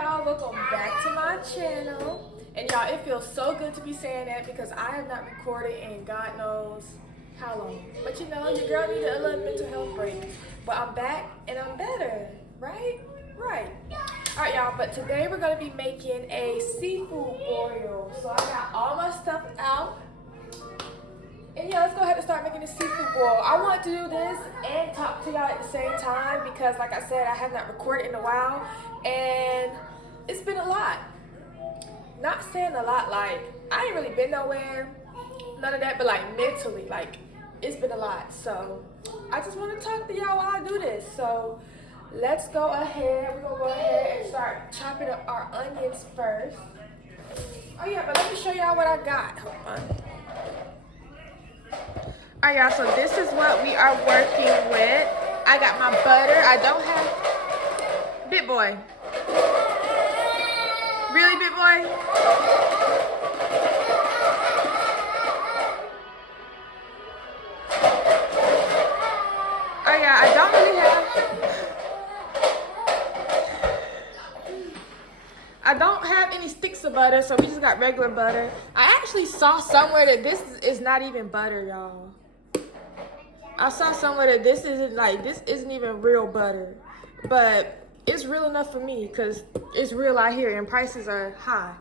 y'all, welcome back to my channel. And y'all, it feels so good to be saying that because I have not recorded in God knows how long. But you know, your girl needed a little mental health break. But I'm back and I'm better, right? Right. Alright y'all, but today we're going to be making a seafood boil. So I got all my stuff out. And yeah, let's go ahead and start making the seafood boil. I want to do this and talk to y'all at the same time because like I said, I have not recorded in a while and it's been a lot. Not saying a lot like I ain't really been nowhere, none of that, but like mentally, like it's been a lot. So I just want to talk to y'all while I do this. So let's go ahead. We're gonna go ahead and start chopping up our onions first. Oh yeah, but let me show y'all what I got. Hold on. Alright y'all, so this is what we are working with. I got my butter. I don't have... Big boy. Really, big boy? Oh yeah, I don't really have any sticks of butter, so we just got regular butter. I actually saw somewhere that this is not even butter, y'all. I saw somewhere that this isn't even real butter, but it's real enough for me because it's real out here and prices are high.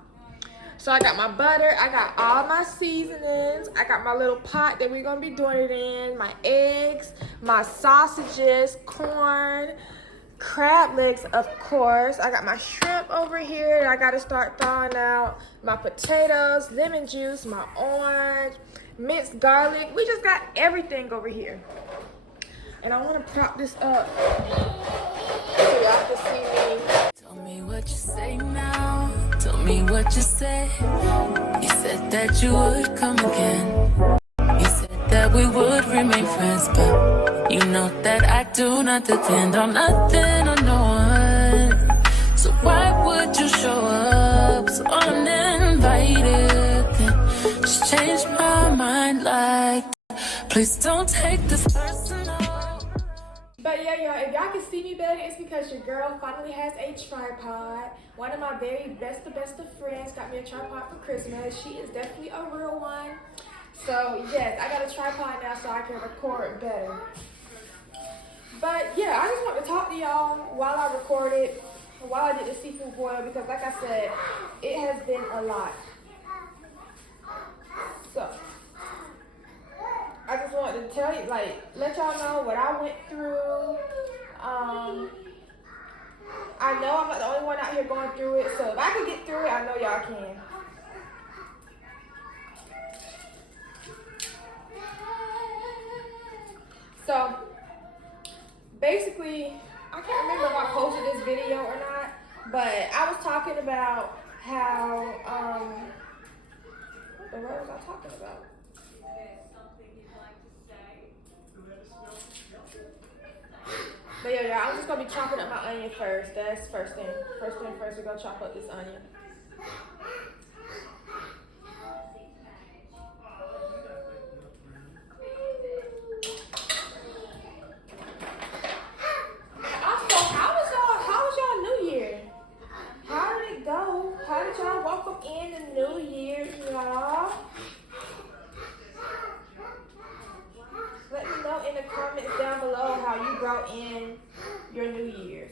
So I got my butter, I got all my seasonings, I got my little pot that we're gonna be doing it in, my eggs, my sausages, corn, crab legs, of course. I got my shrimp over here that I gotta start thawing out, my potatoes, lemon juice, my orange, minced garlic. We just got everything over here. And I want to prop this up so y'all can see me. Tell me what you say now. Tell me what you say. You said that you would come again. You said that we would remain friends, but you know that I do not depend on nothing or no one. So why would you show up so uninvited? Just change my mind like that. Please don't take this personal. But yeah, y'all, if y'all can see me better, it's because your girl finally has a tripod. One of my very best of friends got me a tripod for Christmas. She is definitely a real one. So yes, I got a tripod now so I can record better. But yeah, I just want to talk to y'all while I recorded, while I did the seafood boil, because like I said, it has been a lot. So I just wanted to tell you, like, let y'all know what I went through. I know I'm not the only one out here going through it, so if I can get through it, I know y'all can. So, basically, I can't remember if I posted this video or not, but I was talking about how, what was I talking about? But yeah, y'all, I'm just gonna be chopping up my onion first. That's first thing. First, we're gonna chop up this onion. Also, how was y'all New Year? How did it go? How did y'all welcome in the New Year, y'all? Let me know in the comments down below how you brought in your New Year's.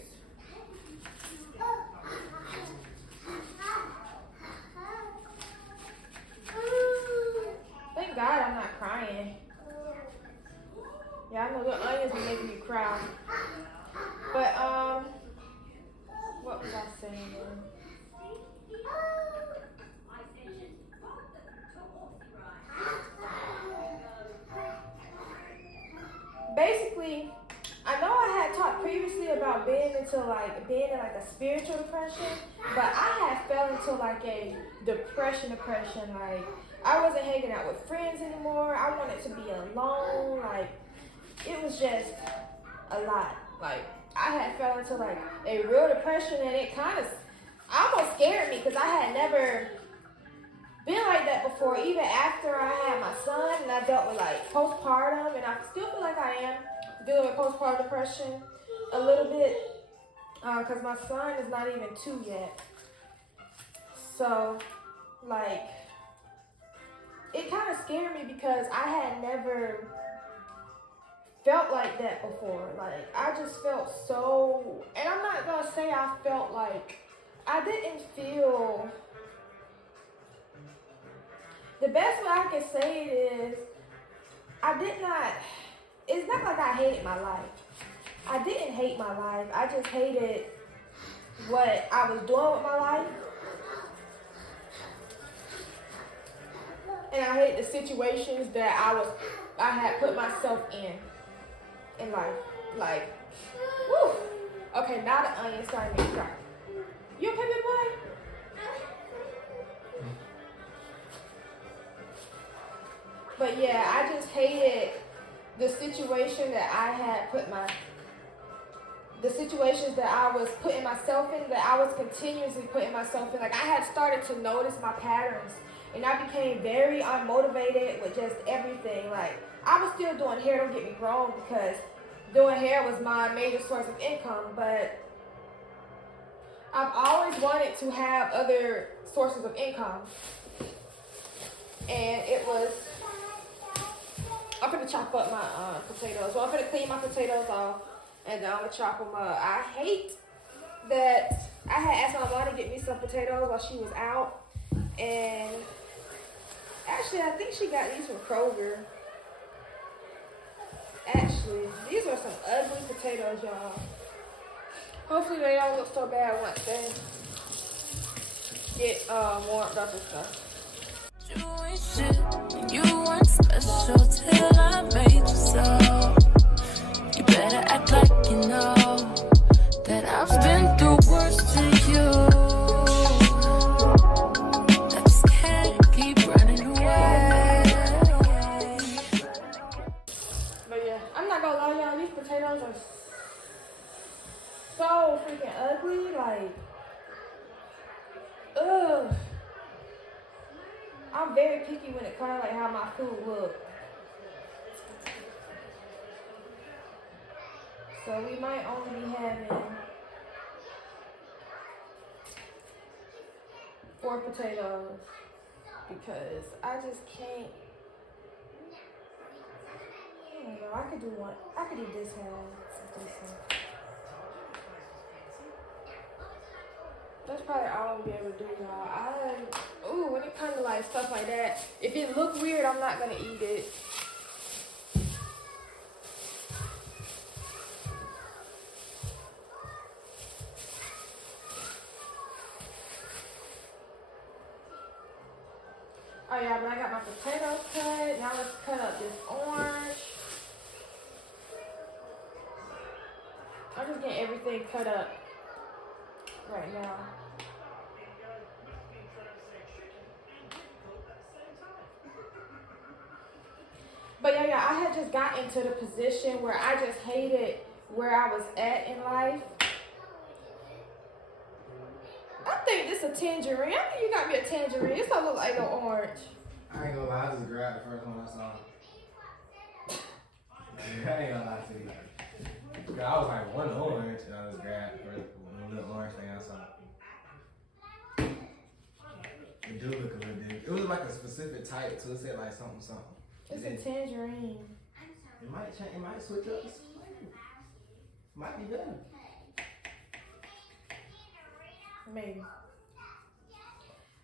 Thank God I'm not crying. Yeah, I know the onions will make you cry. But, what was I saying then? Basically, I know I had talked previously about being in like a spiritual depression, but I had fell into like a depression. Like I wasn't hanging out with friends anymore. I wanted to be alone. Like it was just a lot. Like I had fell into like a real depression, and it kind of almost scared me because I had never been like that before. Even after I had my son and I dealt with like postpartum, and I still feel like I am dealing with postpartum depression a little bit. Because my son is not even 2 yet. So, like, it kind of scared me because I had never felt like that before. Like, I just felt so, and I'm not gonna say I felt like, I didn't feel, the best way I can say it is, it's not like I hated my life. I didn't hate my life. I just hated what I was doing with my life. And I hated the situations that I had put myself in life. Like, whew. Okay, now the onion starting to make me cry. You okay, big boy? But yeah, I just hated the situation that I had the situations that I was putting myself in, that I was continuously putting myself in. Like, I had started to notice my patterns, and I became very unmotivated with just everything. Like, I was still doing hair, don't get me wrong, because doing hair was my major source of income, but I've always wanted to have other sources of income. And it was, I'm gonna chop up my potatoes. So I'm gonna clean my potatoes off, and then I'm gonna chop them up. I hate that I had asked my mom to get me some potatoes while she was out, and actually I think she got these from Kroger. Actually, these are some ugly potatoes, y'all. Hopefully they don't look so bad once they get warmed up and stuff. You ain't shit, you weren't special till I made you so. You better act like you know that I've been through worse to you. I just can't keep running away. But yeah, I'm not gonna lie, y'all, these potatoes are so freaking ugly. Like, ugh. I'm very picky when it comes to like how my food looks. So we might only be having 4 potatoes because I just can't. I don't know. I could do one. I could eat this half. This half. That's probably all I'm gonna be able to do, y'all. Ooh, when it comes to like stuff like that, if it look weird, I'm not gonna eat it. Oh yeah, but I got my potatoes cut. Now let's cut up this orange. I'm just getting everything cut up right now. But yeah, I had just got into the position where I just hated where I was at in life. I think this is a tangerine. I think you got me a tangerine. This don't look like no orange. I ain't gonna lie, I just grabbed the first one I saw. I ain't gonna lie to you. I was like, one orange, and I just grabbed the first one little orange thing I saw. It do look a little different. It was like a specific type, so it said like something. It's a tangerine. It might change, it might switch up. Might be better. Maybe.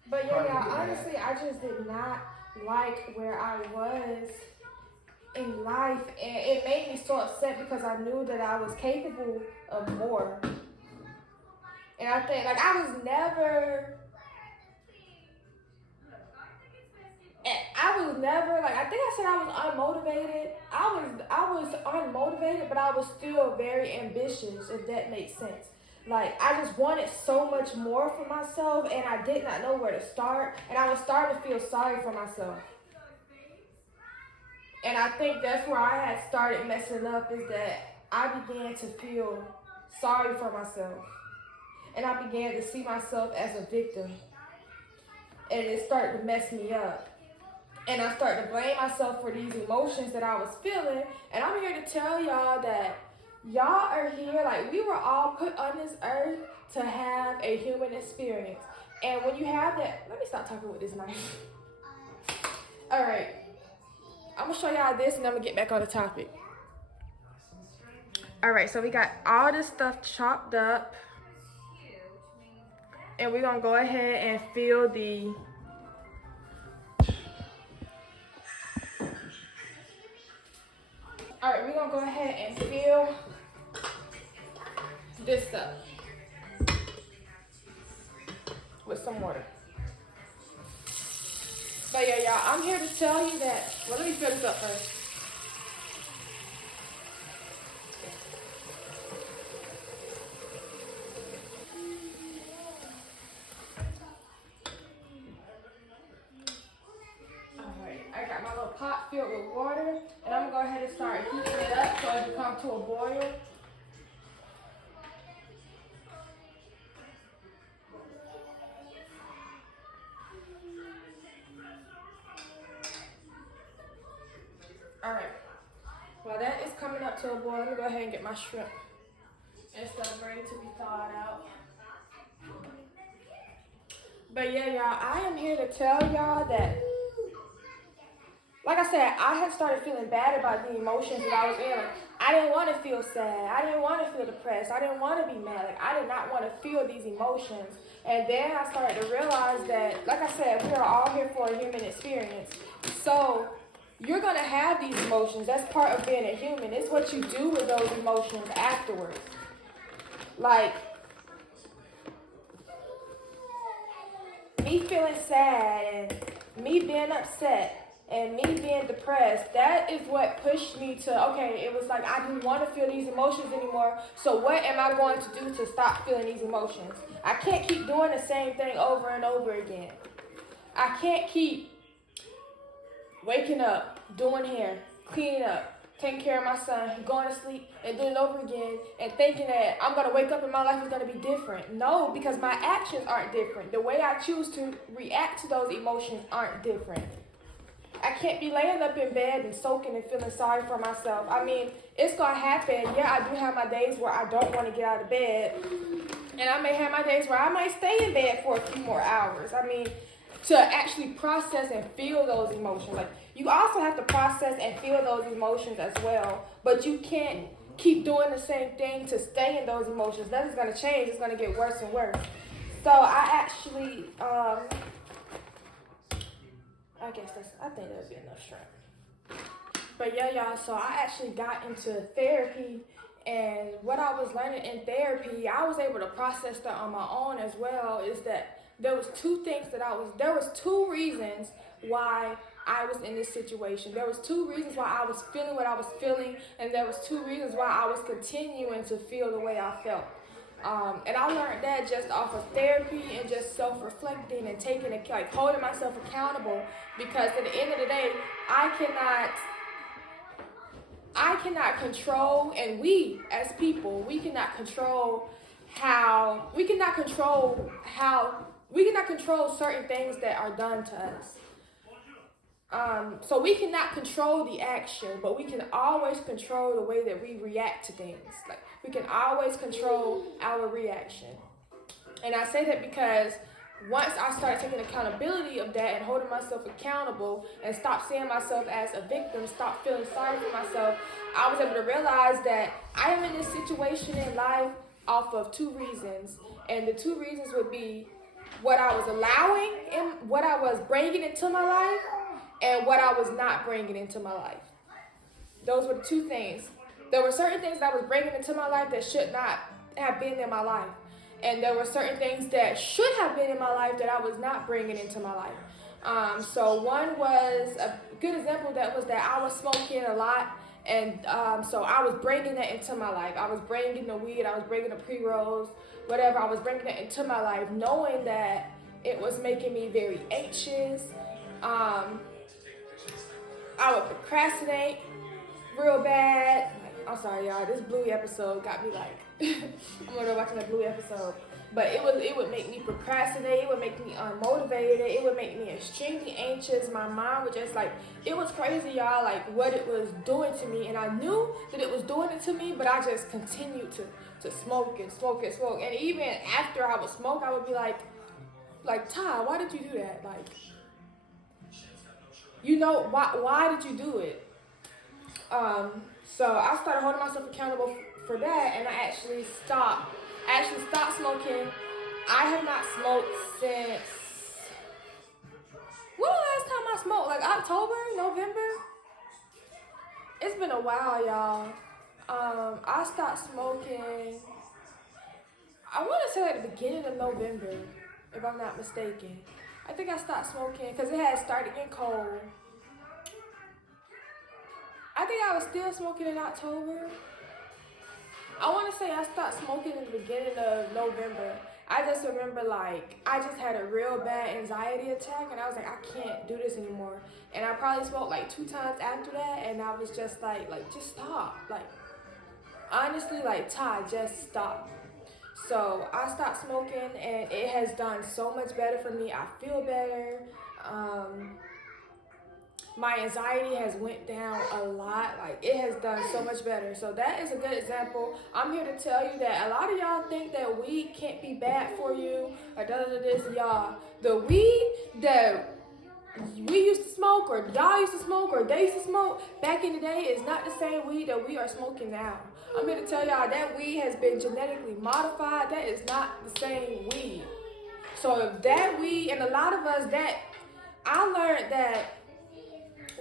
But yeah, honestly, I just did not like where I was in life, and it made me so upset because I knew that I was capable of more. And I think, like, I was never, like, I think I said I was unmotivated. I was unmotivated, but I was still very ambitious, if that makes sense. Like, I just wanted so much more for myself, and I did not know where to start, and I was starting to feel sorry for myself. And I think that's where I had started messing up, is that I began to feel sorry for myself. And I began to see myself as a victim. And it started to mess me up. And I started to blame myself for these emotions that I was feeling. And I'm here to tell y'all that y'all are here, like, we were all put on this earth to have a human experience. And when you have that, let me stop talking with this knife. All right, I'm gonna show y'all this and I'm gonna get back on the topic. All right, so we got all this stuff chopped up. And we're gonna go ahead and fill the all right, we're gonna go ahead and fill this up with some water. But yeah, y'all, I'm here to tell you that, well, let me fill this up first. I got my little pot filled with water, and I'm gonna go ahead and start heating it up so it can come to a boil. Alright, while that is coming up to a boil, I'm gonna go ahead and get my shrimp and stuff ready to be thawed out. But yeah, y'all, I am here to tell y'all that, like I said, I had started feeling bad about the emotions that I was in. Like, I didn't want to feel sad. I didn't want to feel depressed. I didn't want to be mad. Like, I did not want to feel these emotions. And then I started to realize that, like I said, we are all here for a human experience. So you're going to have these emotions. That's part of being a human. It's what you do with those emotions afterwards. Like, me feeling sad and me being upset and me being depressed, that is what pushed me to, okay, it was like I didn't want to feel these emotions anymore, so what am I going to do to stop feeling these emotions? I can't keep doing the same thing over and over again. I can't keep waking up, doing hair, cleaning up, taking care of my son, going to sleep, and doing it over again, and thinking that I'm going to wake up and my life is going to be different. No, because my actions aren't different. The way I choose to react to those emotions aren't different. I can't be laying up in bed and soaking and feeling sorry for myself. I mean, it's going to happen. Yeah, I do have my days where I don't want to get out of bed. And I may have my days where I might stay in bed for a few more hours. I mean, to actually process and feel those emotions. Like, you also have to process and feel those emotions as well. But you can't keep doing the same thing to stay in those emotions. Nothing's going to change. It's going to get worse and worse. So I actually, I think that would be enough shrimp. But yeah, y'all, so I actually got into therapy, and what I was learning in therapy, I was able to process that on my own as well, is that there was two reasons why I was in this situation. There was two reasons why I was feeling what I was feeling, and there was two reasons why I was continuing to feel the way I felt. And I learned that just off of therapy and just self-reflecting and holding myself accountable, because at the end of the day, I cannot control, and we as people, we cannot control certain things that are done to us. So we cannot control the action, but we can always control the way that we react to things. Like, we can always control our reaction. And I say that because once I started taking accountability of that and holding myself accountable and stop seeing myself as a victim, stop feeling sorry for myself, I was able to realize that I am in this situation in life off of two reasons. And the two reasons would be what I was allowing and what I was bringing into my life, and what I was not bringing into my life. Those were the two things. There were certain things that I was bringing into my life that should not have been in my life. And there were certain things that should have been in my life that I was not bringing into my life. So one was, a good example of that was that I was smoking a lot. And so I was bringing that into my life. I was bringing the weed, I was bringing the pre-rolls, whatever. I was bringing that into my life, knowing that it was making me very anxious. I would procrastinate real bad. I'm sorry, y'all. This Bluey episode got me like, I'm gonna go watching that Bluey episode. But it would make me procrastinate. procrastinate. It would make me unmotivated. It would make me extremely anxious. My mind would just like, it was crazy, y'all, like what it was doing to me. And I knew that it was doing it to me, but I just continued to smoke and smoke and smoke. And even after I would smoke, I would be like, Ty, why did you do that? Like, you know, why did you do it? So I started holding myself accountable for that, and I actually stopped smoking. I have not smoked since, when was the last time I smoked? Like October, November? It's been a while, y'all. I stopped smoking, I want to say like the beginning of November, if I'm not mistaken. I think I stopped smoking because it had started getting cold. I think I was still smoking in October. I want to say I stopped smoking in the beginning of November. I just remember like, I just had a real bad anxiety attack and I was like, I can't do this anymore. And I probably smoked like 2 times after that and I was just like just stop. Like, honestly, like, Ty, just stop. So I stopped smoking and it has done so much better for me. I feel better. My anxiety has went down a lot. Like, it has done so much better. So that is a good example. I'm here to tell you that a lot of y'all think that weed can't be bad for you or this, y'all. The weed that we used to smoke or y'all used to smoke or they used to smoke back in the day is not the same weed that we are smoking now. I'm here to tell y'all that weed has been genetically modified. That is not the same weed. So if that weed, and a lot of us, that I learned that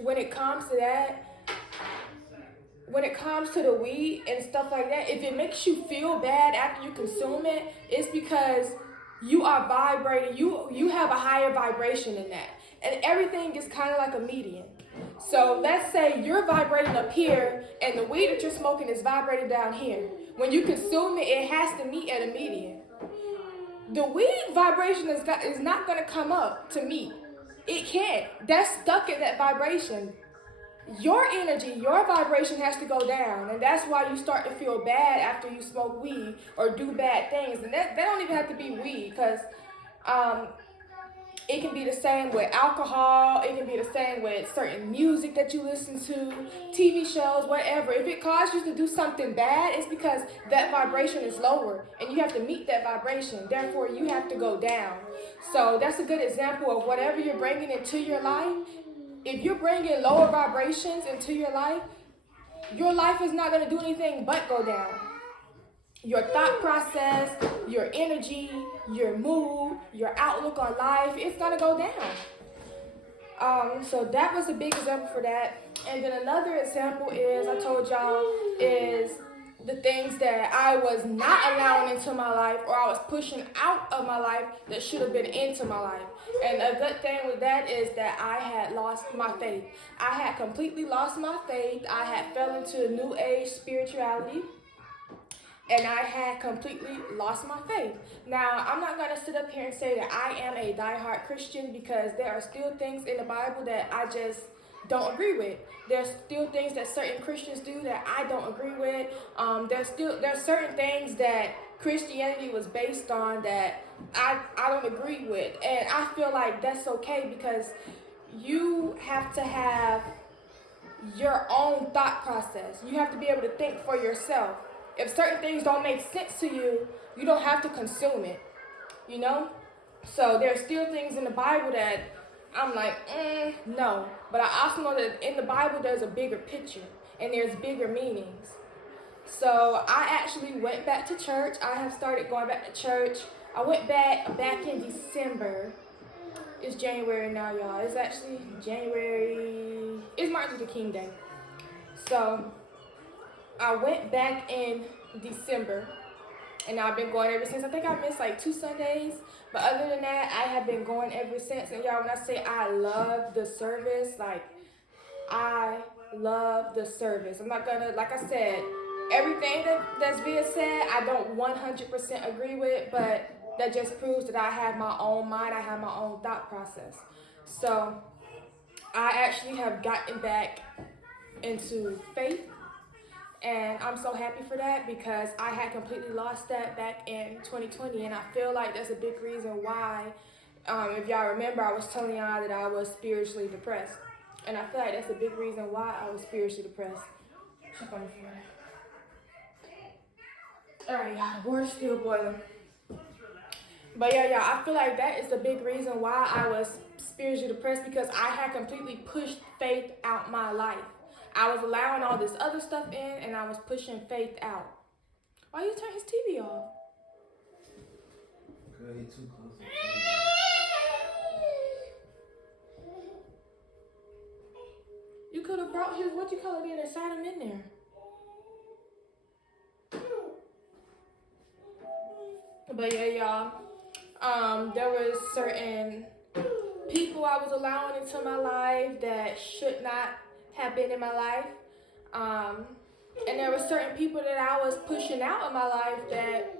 when it comes to that, when it comes to the weed and stuff like that, if it makes you feel bad after you consume it, it's because you are vibrating, you have a higher vibration in that. And everything is kind of like a median. So let's say you're vibrating up here and the weed that you're smoking is vibrating down here. When you consume it, it has to meet at a median. The weed vibration is not going to come up to meet. It can't. That's stuck in that vibration. Your energy, your vibration has to go down, and that's why you start to feel bad after you smoke weed or do bad things. And that don't even have to be weed, because it can be the same with alcohol. It can be the same with certain music that you listen to, TV shows, whatever. If it causes you to do something bad, it's because that vibration is lower, and you have to meet that vibration. Therefore, you have to go down. So that's a good example of whatever you're bringing into your life. If you're bringing lower vibrations into your life is not going to do anything but go down. Your thought process, your energy, your mood, your outlook on life, it's going to go down. So that was a big example for that. And then another example is, I told y'all, is the things that I was not allowing into my life or I was pushing out of my life that should have been into my life. And a good thing with that is that I had lost my faith. I had completely lost my faith. I had fell into New Age spirituality. And I had completely lost my faith. Now, I'm not going to sit up here and say that I am a diehard Christian, because there are still things in the Bible that I just don't agree with. There's still things that certain Christians do that I don't agree with. There's certain things that Christianity was based on that I don't agree with. And I feel like that's okay, because you have to have your own thought process. You have to be able to think for yourself. If certain things don't make sense to you, you don't have to consume it, you know? So there's still things in the Bible that I'm like, no. But I also know that in the Bible there's a bigger picture and there's bigger meanings. So I actually went back to church. I have started going back to church. I went back in December. It's January now, y'all. It's actually January. It's Martin Luther King Day. So I went back in December, and I've been going ever since. I think I missed like 2 Sundays, but other than that, I have been going ever since. And y'all, when I say I love the service, like, I love the service. I'm not gonna, like I said, everything that's being said, I don't 100% agree with, but that just proves that I have my own mind, I have my own thought process. So I actually have gotten back into faith. And I'm so happy for that because I had completely lost that back in 2020. And I feel like that's a big reason why, if y'all remember, I was telling y'all that I was spiritually depressed. And I feel like that's a big reason why I was spiritually depressed. Check on the floor. Alright, y'all, the water's still boiling. But yeah, I feel like that is the big reason why I was spiritually depressed, because I had completely pushed faith out my life. I was allowing all this other stuff in, and I was pushing faith out. Why you turn his TV off? Girl, he too close. You could have brought his, what you call it, in and sat him in there. But yeah, y'all, there was certain people I was allowing into my life that should not have been in my life. And there were certain people that I was pushing out of my life that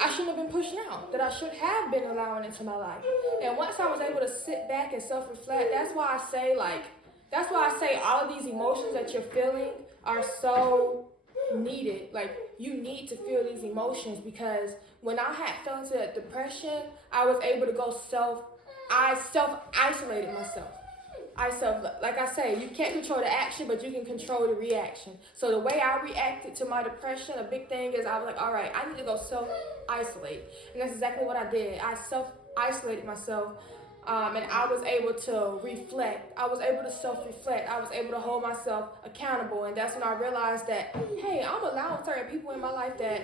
I shouldn't have been pushing out, that I should have been allowing into my life. And once I was able to sit back and self-reflect, that's why I say all of these emotions that you're feeling are so needed. Like, you need to feel these emotions, because when I had fell into that depression, I was able to go I self-isolated myself. Like I say, you can't control the action, but you can control the reaction. So the way I reacted to my depression, a big thing is I was like, all right, I need to go self-isolate. And that's exactly what I did. I self-isolated myself, and I was able to reflect. I was able to self-reflect. I was able to hold myself accountable. And that's when I realized that, hey, I'm allowing certain people in my life that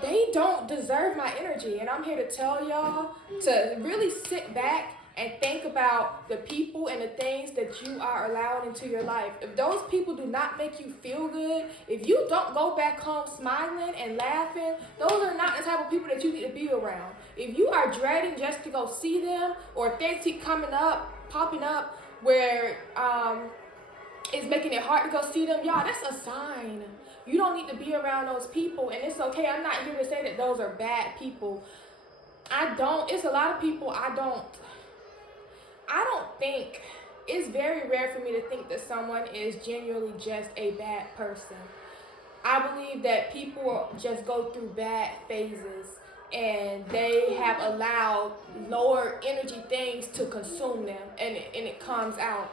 they don't deserve my energy. And I'm here to tell y'all to really sit back and think about the people and the things that you are allowing into your life. If those people do not make you feel good, if you don't go back home smiling and laughing, those are not the type of people that you need to be around. If you are dreading just to go see them, or things keep popping up, where it's making it hard to go see them, y'all, that's a sign. You don't need to be around those people, and it's okay. I'm not here to say that those are bad people. It's a lot of people I don't think, it's very rare for me to think that someone is genuinely just a bad person. I believe that people just go through bad phases, and they have allowed lower energy things to consume them, and it comes out.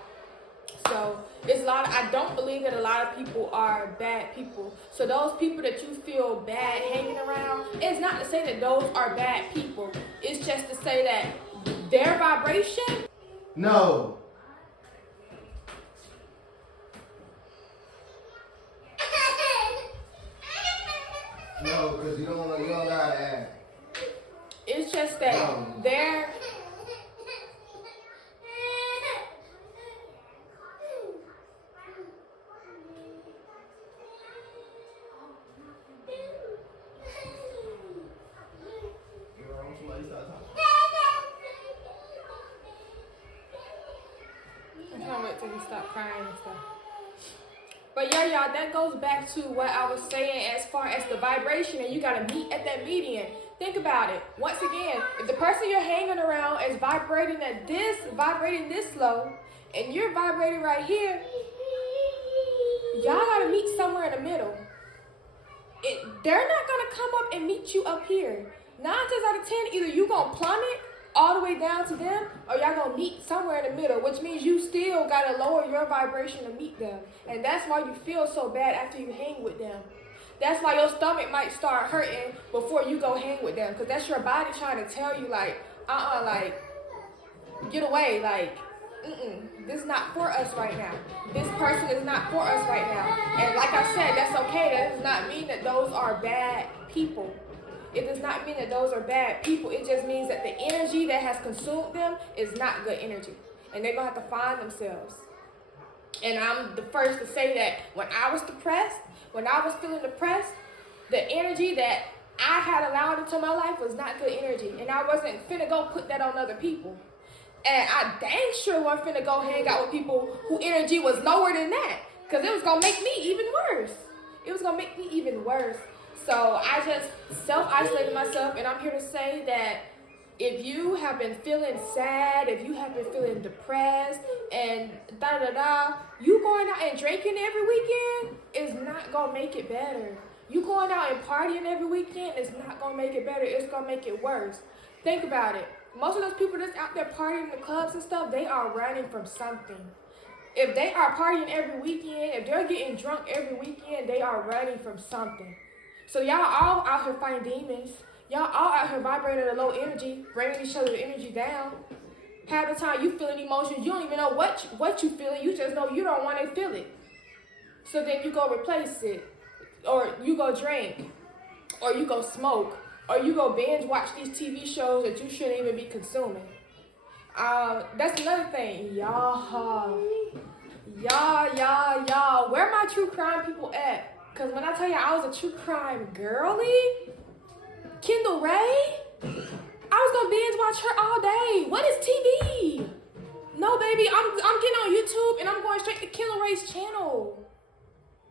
So I don't believe that a lot of people are bad people. So those people that you feel bad hanging around, it's not to say that those are bad people. It's just to say that their vibration. No. No, because you don't know how to act. It's just that they're. Till he stop crying and stuff. But yeah, y'all, that goes back to what I was saying as far as the vibration, and you gotta meet at that median. Think about it. Once again, if the person you're hanging around is vibrating this low, and you're vibrating right here, y'all gotta meet somewhere in the middle. They're not gonna come up and meet you up here. 9 times out of 10, either you gonna plummet all the way down to them, or y'all gonna meet somewhere in the middle, which means you still gotta lower your vibration to meet them. And that's why you feel so bad after you hang with them. That's why your stomach might start hurting before you go hang with them, because that's your body trying to tell you, like, like, get away, like, this is not for us right now. This person is not for us right now. And like I said, that's okay. That does not mean that those are bad people. It does not mean that those are bad people. It just means that the energy that has consumed them is not good energy. And they're going to have to find themselves. And I'm the first to say that when I was depressed, when I was feeling depressed, the energy that I had allowed into my life was not good energy. And I wasn't finna go put that on other people. And I dang sure wasn't finna go hang out with people whose energy was lower than that. Because it was going to make me even worse. It was going to make me even worse. So I just self-isolated myself, and I'm here to say that if you have been feeling sad, if you have been feeling depressed, and you going out and drinking every weekend is not gonna make it better. You going out and partying every weekend is not gonna make it better. It's gonna make it worse. Think about it. Most of those people that's out there partying in the clubs and stuff, they are running from something. If they are partying every weekend, if they're getting drunk every weekend, they are running from something. So y'all all out here fighting demons. Y'all all out here vibrating at a low energy, bringing each other's energy down. Half the time you feeling emotions, you don't even know what you feeling. You just know you don't want to feel it. So then you go replace it, or you go drink, or you go smoke, or you go binge watch these TV shows that you shouldn't even be consuming. That's another thing, y'all. Where my true crime people at? Cause when I tell you I was a true crime girly, Kendall Ray, I was gonna binge watch her all day. What is TV? No, baby, I'm getting on YouTube and I'm going straight to Kendall Ray's channel.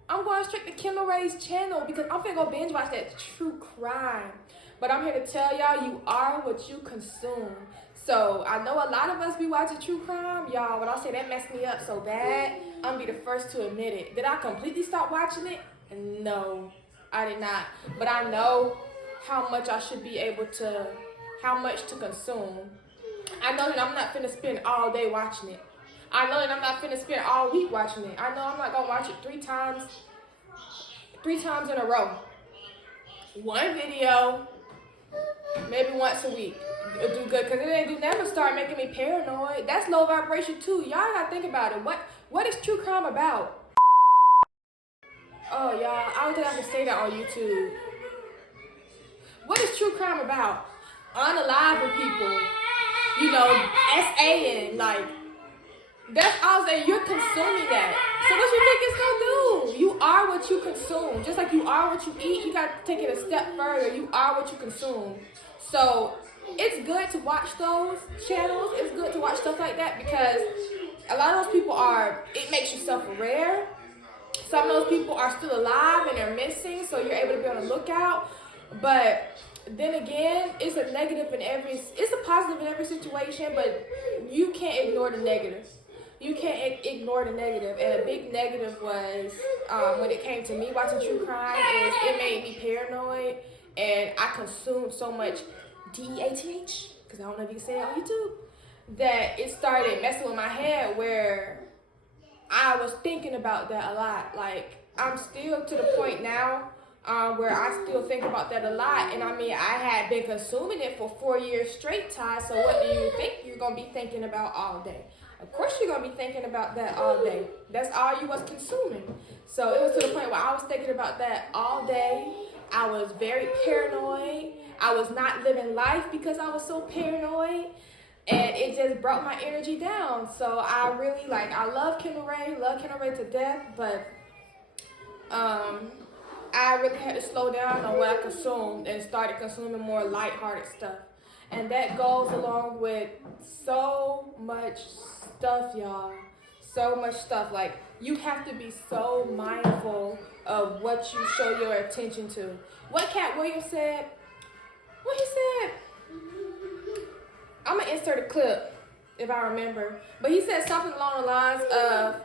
I'm going straight to Kendall Ray's channel because I'm finna go binge watch that true crime. But I'm here to tell y'all, you are what you consume. So I know a lot of us be watching true crime, y'all. When I say that messed me up so bad, I'm gonna be the first to admit it. Did I completely stop watching it? No, I did not. But I know how much I should be able to, how much to consume. I know that I'm not finna spend all day watching it. I know that I'm not finna spend all week watching it. I know I'm not gonna watch it three times in a row. One video, maybe once a week. It'll do good, because it ain't do never start making me paranoid. That's low vibration too. Y'all gotta think about it. What is true crime about? Oh, y'all, I don't think I can say that on YouTube. What is true crime about? Unaliving people. You know, SAing, like, that's all that you're consuming that. So what you think it's gonna do? You are what you consume. Just like you are what you eat, you gotta take it a step further. You are what you consume. So it's good to watch those channels. It's good to watch stuff like that because a lot of those people it makes you self-aware. Some of those people are still alive and they're missing, so you're able to be on the lookout. But then again, it's a positive in every situation, but you can't ignore the negative. You can't ignore the negative. And a big negative was, when it came to me watching true crime, is it made me paranoid, and I consumed so much DEATH, because I don't know if you can say it on YouTube, that it started messing with my head where I was thinking about that a lot. Like, I'm still to the point now where I still think about that a lot. And I mean, I had been consuming it for 4 years straight, Ty. So what do you think you're going to be thinking about all day? Of course you're going to be thinking about that all day. That's all you was consuming. So it was to the point where I was thinking about that all day. I was very paranoid. I was not living life because I was so paranoid. And it just brought my energy down. So I really, I love Kendall Ray to death, but I really had to slow down on what I consumed and started consuming more lighthearted stuff. And that goes along with so much stuff, y'all. So much stuff. Like, you have to be so mindful of what you show your attention to. What Cat Williams said, what he said, I'm going to insert a clip if I remember. But he said something along the lines of,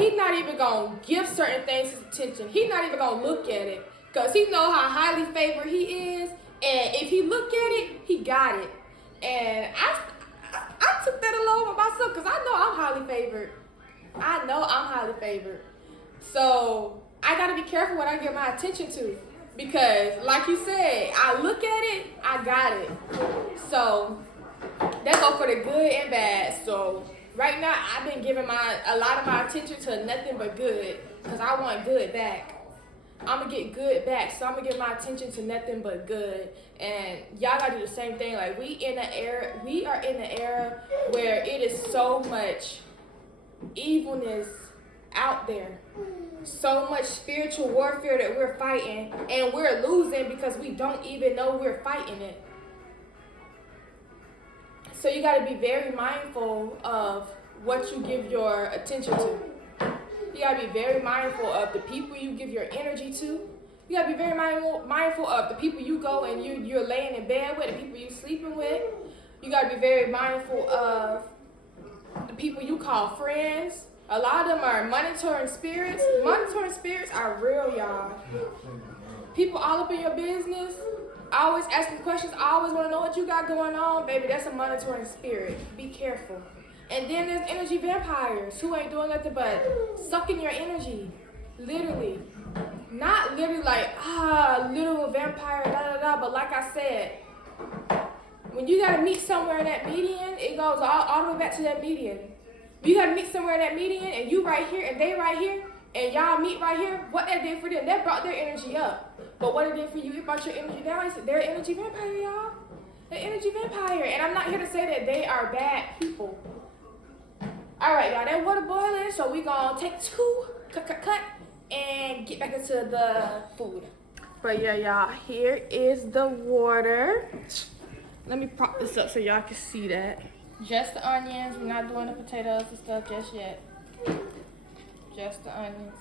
he's not even going to give certain things his attention. He's not even going to look at it. Because he knows how highly favored he is. And if he look at it, he got it. And I took that along with myself because I know I'm highly favored. I know I'm highly favored. So I got to be careful what I give my attention to. Because, like you said, I look at it, I got it. So, that goes for the good and bad. So, right now, I've been giving a lot of my attention to nothing but good. Because I want good back. I'm going to get good back. So, I'm going to give my attention to nothing but good. And y'all got to do the same thing. Like, we are in an era where it is so much evilness out there. So much spiritual warfare that we're fighting, and we're losing because we don't even know we're fighting it. So you got to be very mindful of what you give your attention to. You got to be very mindful of the people you give your energy to. You gotta be very mindful of the people you go and you're laying in bed with, the people you sleeping with. You gotta be very mindful of the people you call friends. A lot of them are monitoring spirits. Monitoring spirits are real, y'all. People all up in your business, always asking questions, always want to know what you got going on. Baby, that's a monitoring spirit. Be careful. And then there's energy vampires who ain't doing nothing but sucking your energy. Literally. Not literally like, literal vampire, but like I said, when you gotta meet somewhere in that median, it goes all the way back to that median. You gotta meet somewhere in that median, and you right here, and they right here, and y'all meet right here. What that did for them, that brought their energy up. But what it did for you, it brought your energy down. They're an energy vampire, y'all. They're energy vampire. And I'm not here to say that they are bad people. All right, y'all, that water boiling, so we gonna take two, cut, and get back into the food. But yeah, y'all, here is the water. Let me prop this up so y'all can see that. Just the onions. We're not doing the potatoes and stuff just yet. Just the onions.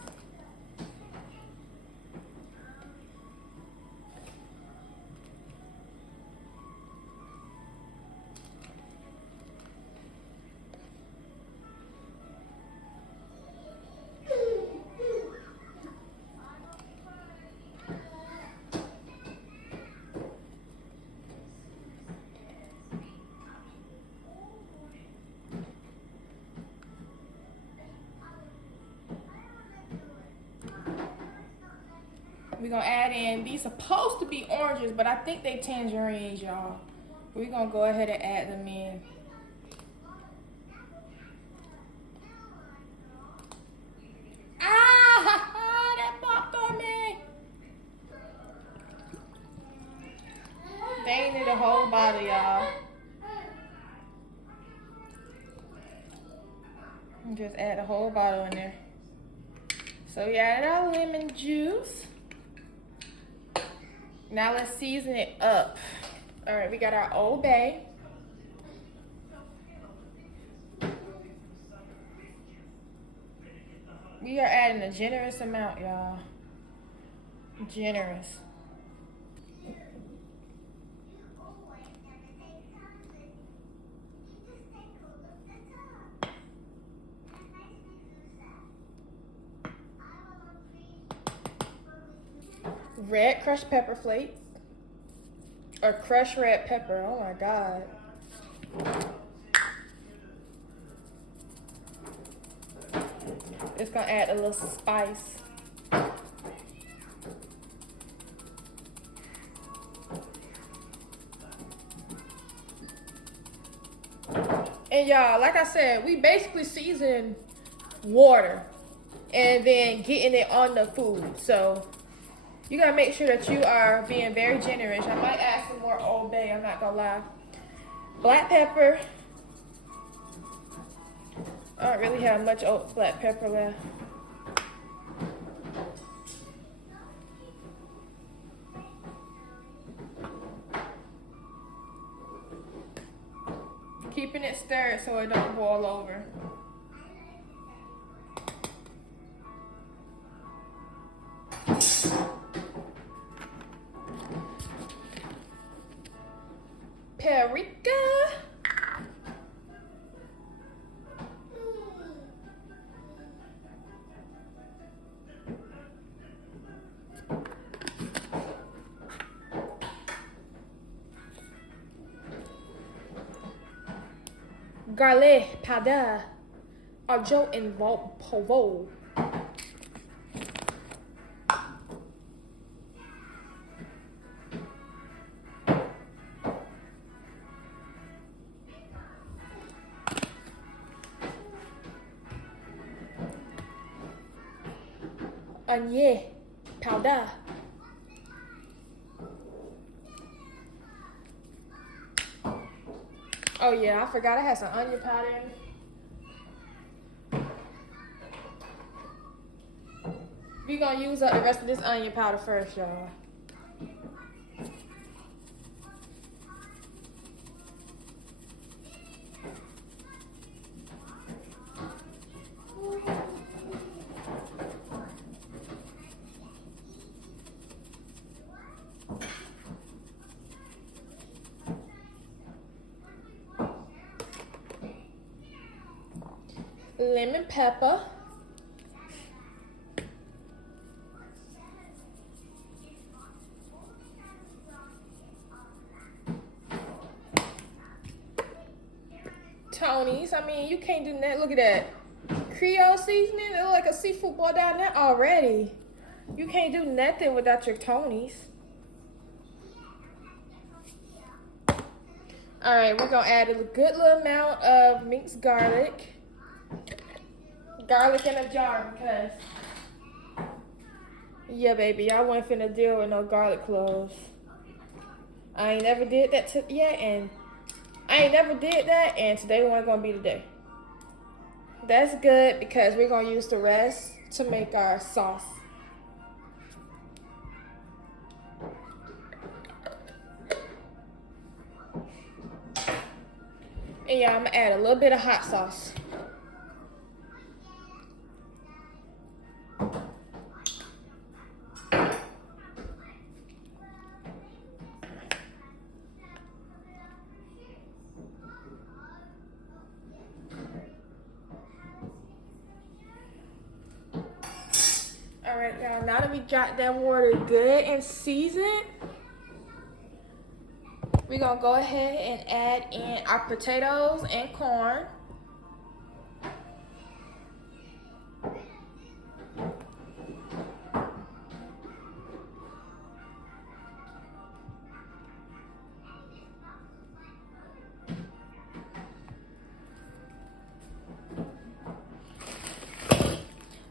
We're gonna add in, these supposed to be oranges, but I think they tangerines, y'all. We're gonna go ahead and add them in. That popped on me. They ain't need a whole bottle, y'all. Just add a whole bottle in there. So we added our lemon juice. Now let's season it up. All right, we got our Old Bay. We are adding a generous amount, y'all. Generous. Red crushed pepper flakes. Or crushed red pepper. Oh my God. It's gonna add a little spice. And y'all, like I said, we basically season water and then getting it on the food. So you gotta make sure that you are being very generous. I might add some more Old Bay, I'm not gonna lie. Black pepper. I don't really have much black pepper left. Keeping it stirred so it don't boil over. Paprika. Garlic powder. Ajo and povo. Onion powder. Oh yeah, I forgot I had some onion powder in. We're gonna use up the rest of this onion powder first, y'all. lemon pepper. Tony's. I mean, you can't do that. Look at that. Creole seasoning. It look like a seafood boil down there already. You can't do nothing without your Tony's. Alright, we're gonna add a good little amount of minced garlic. Garlic in a jar because, yeah, baby, I wasn't finna deal with no garlic cloves. I ain't never did that yet, and today wasn't gonna be the day. That's good because we're gonna use the rest to make our sauce. And yeah, I'm gonna add a little bit of hot sauce. Alright, y'all, now that we got that water good and seasoned, we're gonna go ahead and add in our potatoes and corn.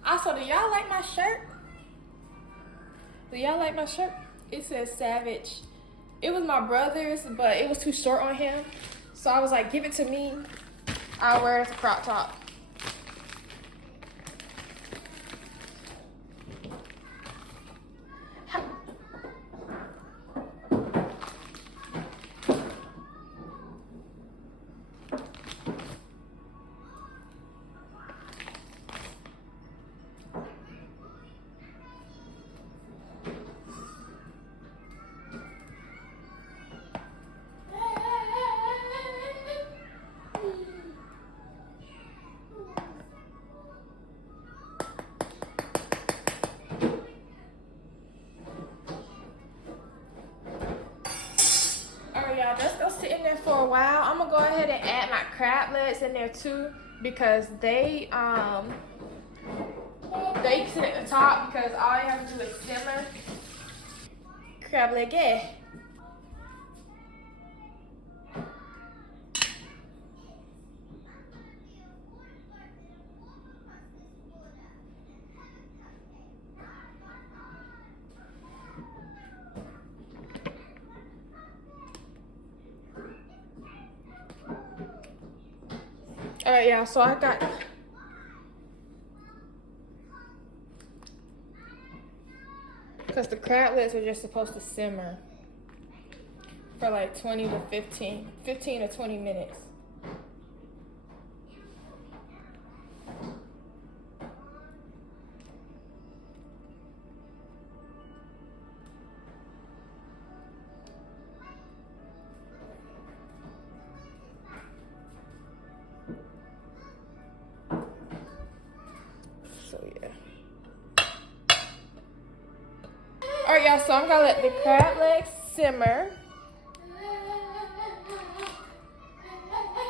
Also, do y'all like my shirt? Do y'all like my shirt? It says Savage. It was my brother's, but it was too short on him. So I was like, give it to me. I'll wear it as a crop top. Let's go sit in there for a while. I'm gonna go ahead and add my crab legs in there too because they sit at the top because all you have to do is simmer. Crab leg, yeah. Alright, y'all, so I got because the crab legs are just supposed to simmer for like 15 to 20 minutes. So yeah. Alright, y'all, so I'm gonna let the crab legs simmer.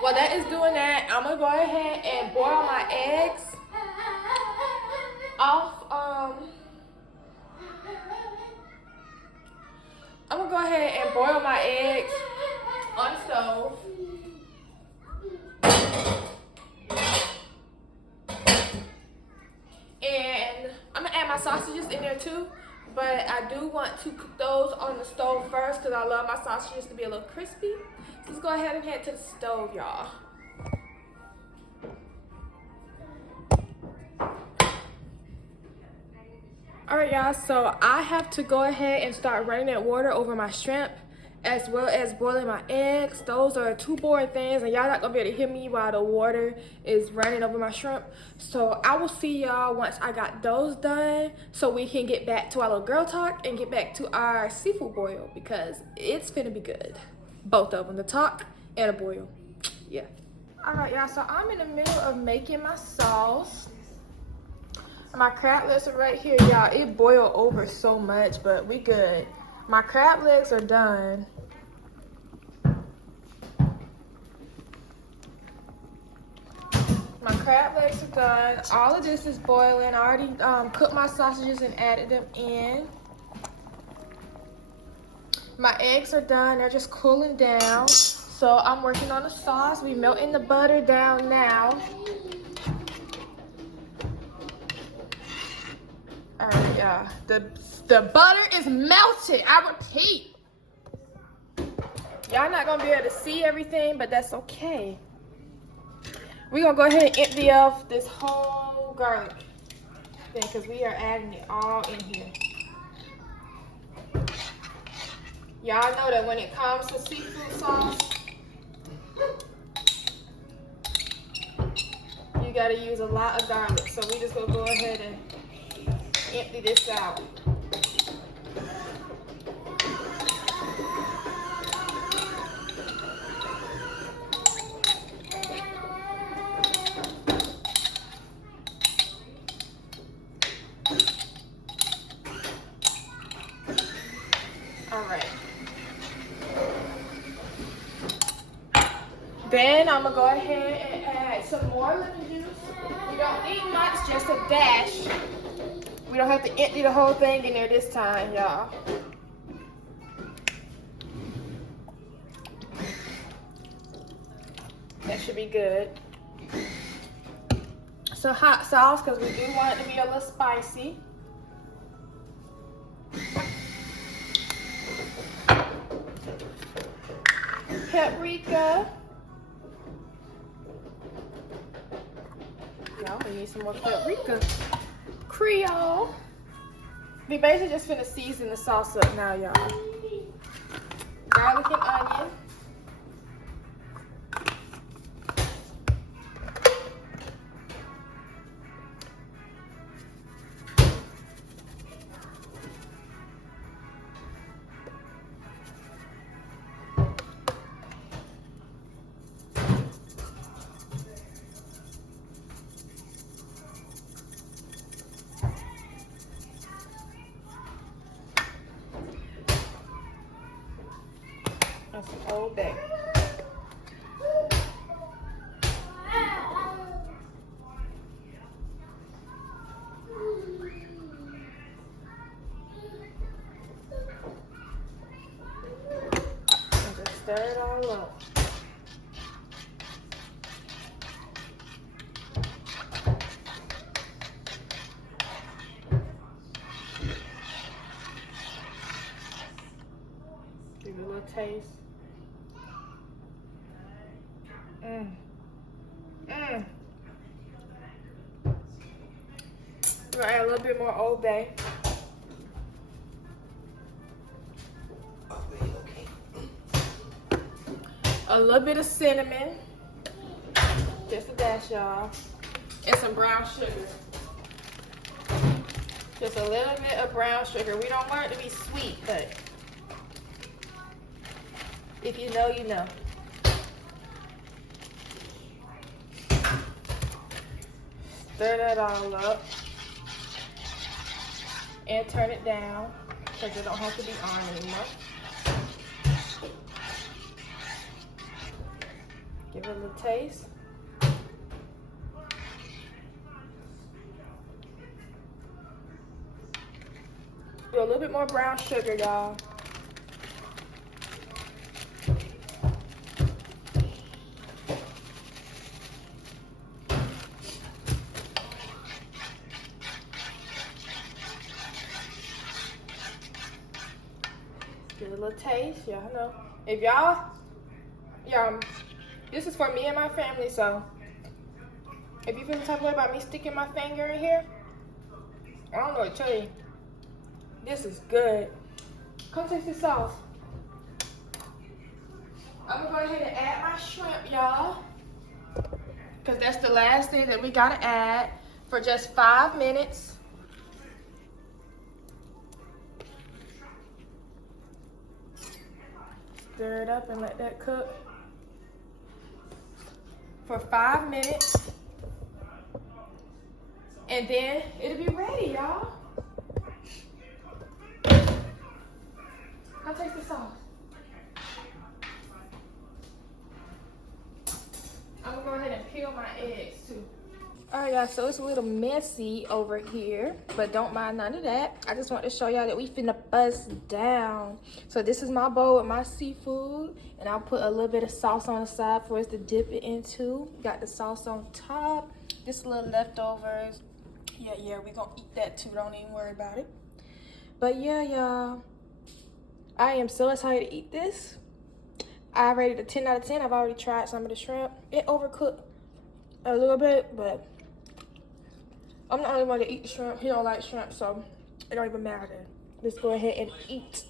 While that is doing that, I'm gonna go ahead and boil my eggs off. I'm gonna go ahead and boil my eggs on the stove. And I'm gonna add my sausages in there too, but I do want to cook those on the stove first because I love my sausages to be a little crispy. So let's go ahead and head to the stove, y'all. Alright, y'all, so I have to go ahead and start running that water over my shrimp as well as boiling my eggs. Those are two boring things, and y'all not gonna be able to hear me while the water is running over my shrimp. So I will see y'all once I got those done so we can get back to our little girl talk and get back to our seafood boil because it's finna be good. Both of them, the talk and a boil. Yeah. All right, y'all, so I'm in the middle of making my sauce. My crab legs are right here, y'all. It boiled over so much, but we good. My crab legs are done. My crab legs are done. All of this is boiling. I already cooked my sausages and added them in. My eggs are done. They're just cooling down. So I'm working on the sauce. We melting the butter down now. All right, yeah. The butter is melted. I repeat. Y'all not gonna be able to see everything, but that's okay. We're gonna go ahead and empty off this whole garlic thing because we are adding it all in here. Y'all know that when it comes to seafood sauce, you gotta use a lot of garlic. So we just gonna go ahead and empty this out. All right. Then I'm gonna go ahead and add some more lemon juice. We don't need much, just a dash. We don't have to empty the whole thing in there this time, y'all. That should be good. So hot sauce, because we do want it to be a little spicy. Paprika. Y'all, we need some more paprika. Creole. We basically just finna season the sauce up now, y'all. Garlic and onion. And some Old Bay. And just stir it all up. Give it a little taste. We're gonna add a little bit more Old Bay. A little bit of cinnamon. Just a dash, y'all. And some brown sugar. Just a little bit of brown sugar. We don't want it to be sweet, but if you know, you know. Stir that all up. And turn it down because it don't have to be on anymore. Give it a little taste. Do a little bit more brown sugar, y'all. Give it a little taste, y'all know. If y'all, this is for me and my family, so if you feel the type of way about me sticking my finger in here, I don't know what to tell you. This is good. Come taste this sauce. I'm gonna go ahead and add my shrimp, y'all, because that's the last thing that we gotta add for just 5 minutes. Stir it up and let that cook. for 5 minutes. And then it'll be ready, y'all. I'll taste the sauce. I'm gonna go ahead and peel my eggs too. Alright y'all, so it's a little messy over here, but don't mind none of that. I just want to show y'all that we finna bust down. So this is my bowl with my seafood, and I'll put a little bit of sauce on the side for us to dip it into. Got the sauce on top. This little leftovers. Yeah, we gonna eat that too, don't even worry about it. But yeah, y'all, I am so excited to eat this. I rated a 10 out of 10. I've already tried some of the shrimp. It overcooked a little bit, but I'm the only one to eat the shrimp. He don't like shrimp, so it don't even matter. Let's go ahead and eat.